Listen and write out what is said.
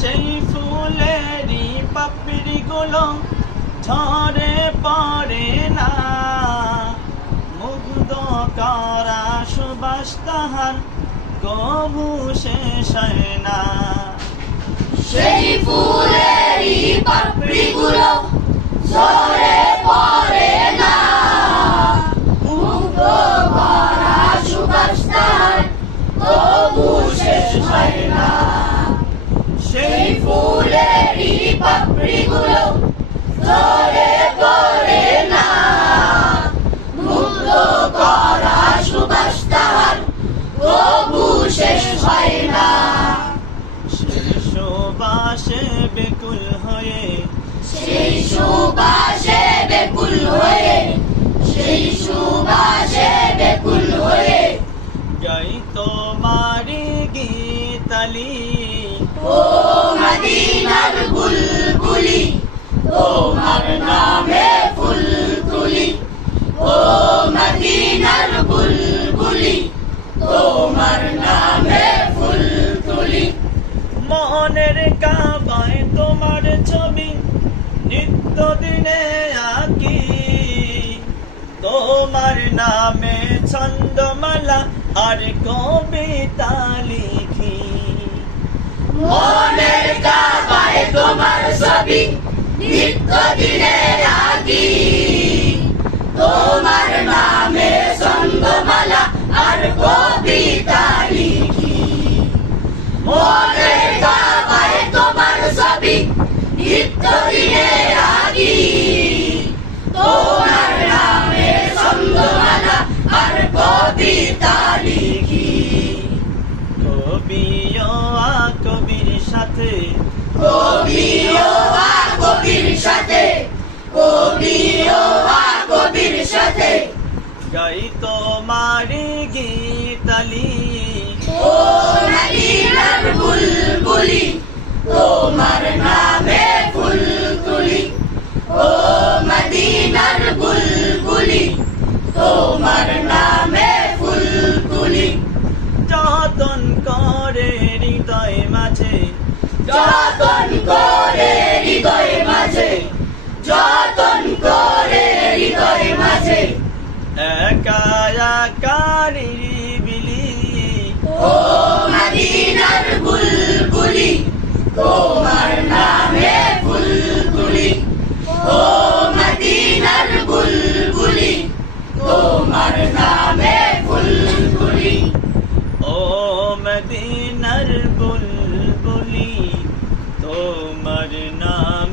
সেই ফুলেরই পাপড়িগুলো ঝরে পড়ে না, মুগ্ধ করা সুবাস তাহার কবু শেষ হয় না। সেই ফুলেরই পাপড়িগুলো ঝরে পড়ে না, মুগ্ধ করা সুবাস তাহার কবু শেষ হয় না। সেই ফুলেরই পাপড়িগুলো ঝরে পড়ে না, মুগ্ধ করা সুবাস তাহার কবু শেষ হয় না। সেই সুবাসে বেকুল হয়ে, সেই সুবাসে বেকুল হয়ে, সেই সুবাসে বেকুল হয়ে গাই তোমারি গীতালি। ও মদিনার বুলবুলি, তোমার নামে ফুল তুলি। ও মদিনার বুলবুলি, তোমার নামে ফুল তুলি। মনের কাবায় তোমার ছবি নিত্য দিনে আঁকি, তোমার নামে ছন্দমালা আর কবিতা লিখি। মনের কাবায় তোমার ছবি নিত্য দিনে আঁকি, তোমার নামে ছন্দমালা আর কবিতা লিখি। মনের কাবায় তোমার ছবি নিত্য দিনে আঁকি, তোমার নামে ছন্দমালা আর কবিতা লিখি। কবিও আ কবির সাথে, কবিও আ কবির সাথে, কবিও আ কবির সাথে গাই তোমারি গীতালি। ও মদিনার বুলবুলি, তোমার নামে ফুল তুলি। ও মদিনার বুলবুলি, তোমার নামে ফুল তুলি। যতন করে হৃদয় মাঝে, যতন করে হৃদয় মাঝে, যতন করে হৃদয় মাঝে একা একা নিরিবিলি। ও মদিনার বুলবুলি, তোমার নামে ফুল তুলি। ও মদিনার বুলবুলি, তোমার নামে ফুল তুলি। ও মদিনার বুলবুলি, তোমার নাম